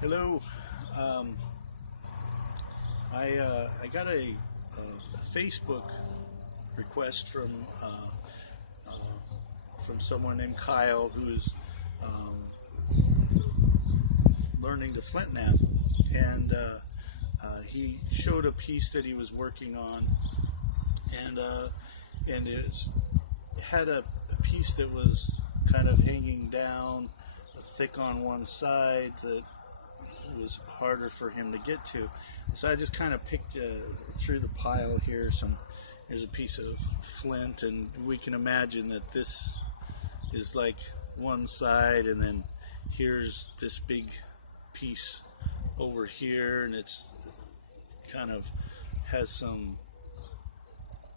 Hello. Um, I got a Facebook request from someone named Kyle who's learning to flint knap, and he showed a piece that he was working on, and it had a piece that was kind of hanging down, thick on one side that was harder for him to get to. So I just kind of picked through the pile here. Here's a piece of flint, and we can imagine that this is like one side, and then here's this big piece over here, and it's kind of has some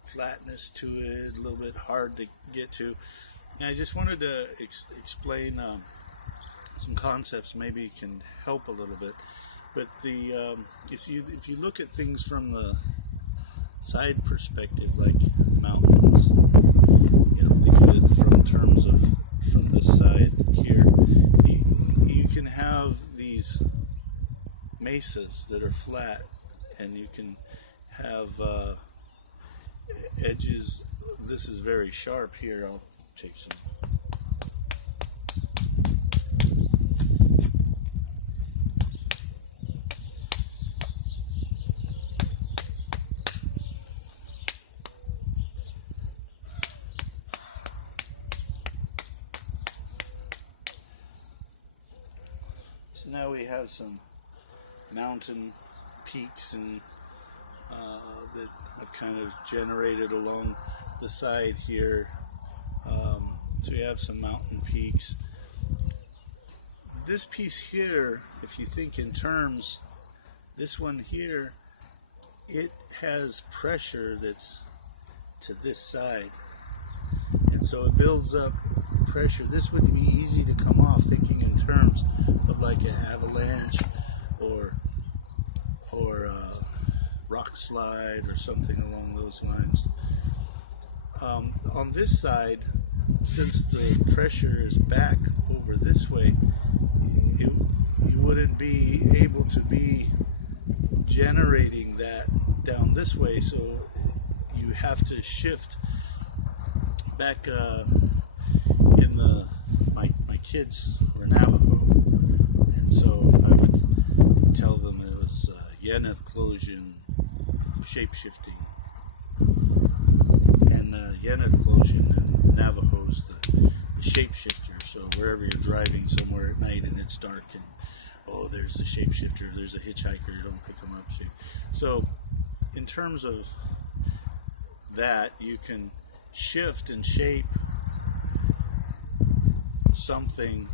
flatness to it, a little bit hard to get to. And I just wanted to explain some concepts, maybe can help a little bit. But if you look at things from the side perspective, like mountains, think of it from terms of from this side here. You can have these mesas that are flat, and you can have edges. This is very sharp here. I'll take some. So now we have some mountain peaks and that I've kind of generated along the side here. So we have some mountain peaks. This piece here, if you think in terms, this one here, it has pressure that's to this side. And so it builds up pressure. This would be easy to come off thinking in terms of like an avalanche or rock slide or something along those lines. On this side, since the pressure is back over this way, you wouldn't be able to be generating that down this way, so you have to shift back. My kids were Navajo, and so I would tell them it was Yeneth shape-shifting, and Yeneth in Navajo is the shapeshifter. So wherever you're driving somewhere at night and it's dark, and there's the shapeshifter, there's a hitchhiker, you don't pick them up. So in terms of that, you can shift and shape something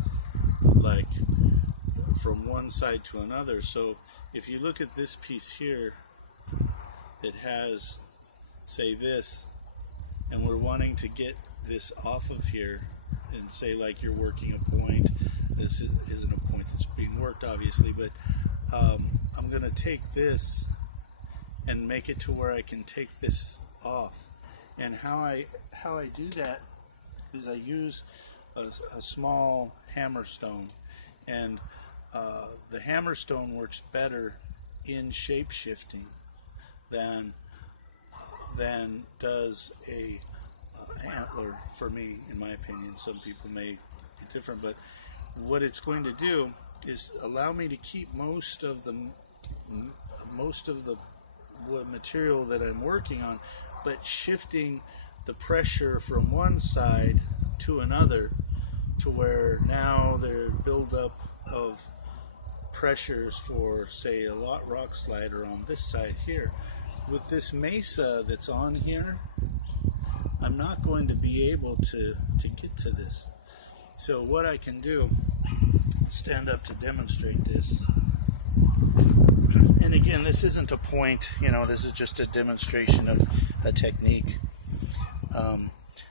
like from one side to another. So if you look at this piece here that has, say, this, and we're wanting to get this off of here, and say like you're working a point, this isn't a point that's being worked obviously, but I'm going to take this and make it to where I can take this off. And how I do that is I use a small hammerstone, and the hammerstone works better in shape shifting than does a antler, for me, in my opinion. Some people may be different, but what it's going to do is allow me to keep most of the material that I'm working on, but shifting the pressure from one side to another, to where now there buildup of pressures for, say, a rock slider on this side here. With this mesa that's on here, I'm not going to be able to get to this. So what I can do, stand up to demonstrate this. And again, this isn't a point, this is just a demonstration of a technique.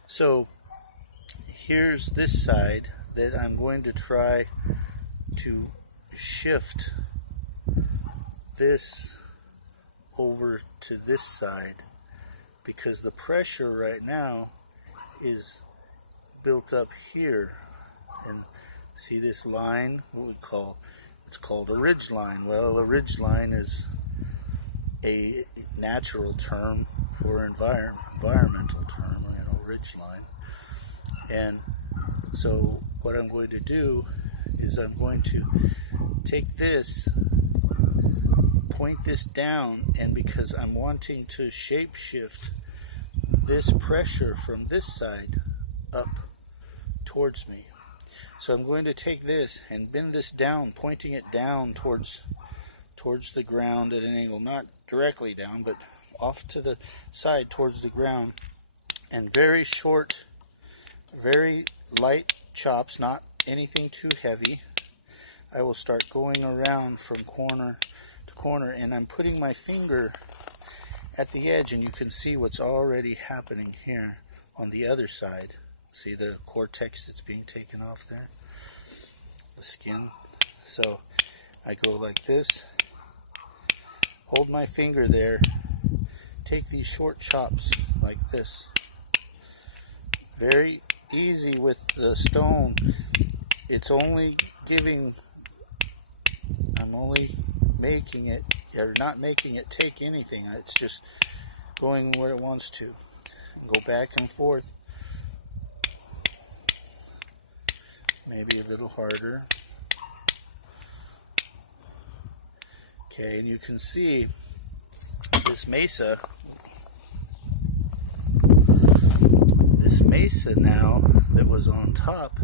So here's this side that I'm going to try to shift this over to this side, because the pressure right now is built up here. And see this line, what we call It's called a ridge line. Well, a ridge line is a natural term for environmental term, ridge line. And so what I'm going to do is I'm going to take this, point this down, and because I'm wanting to shape shift this pressure from this side up towards me. So I'm going to take this and bend this down, pointing it down towards the ground at an angle, not directly down, but off to the side towards the ground, and very short, very light chops, not anything too heavy. I will start going around from corner to corner, and I'm putting my finger at the edge, and you can see what's already happening here on the other side. See the cortex that's being taken off there, the skin. So I go like this, hold my finger there, take these short chops like this. Very easy with the stone. It's only giving, I'm only making it, or not making it take anything. It's just going where it wants to. And go back and forth. Maybe a little harder. Okay, and you can see this mesa now that was on top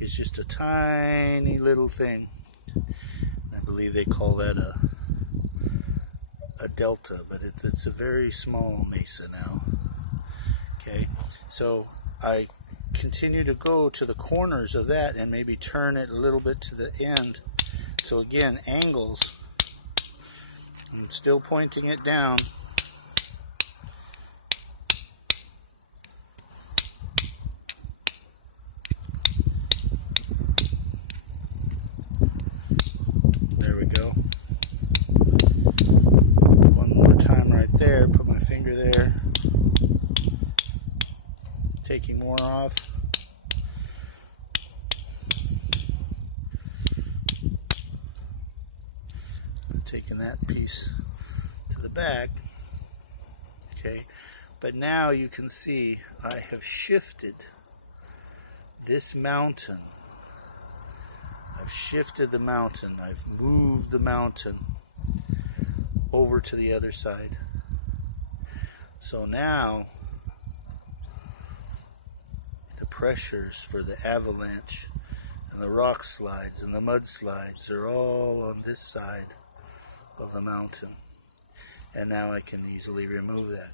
is just a tiny little thing. I believe they call that a delta, but it's a very small mesa now. Okay, so I continue to go to the corners of that and maybe turn it a little bit to the end. So again, angles. I'm still pointing it down. There we go. One more time right there. Put my finger there. Taking more off. Taking that piece to the back. Okay, but now you can see I have shifted this mountain. I've shifted the mountain. I've moved the mountain over to the other side. So now the pressures for the avalanche and the rock slides and the mudslides are all on this side of the mountain, and now I can easily remove that.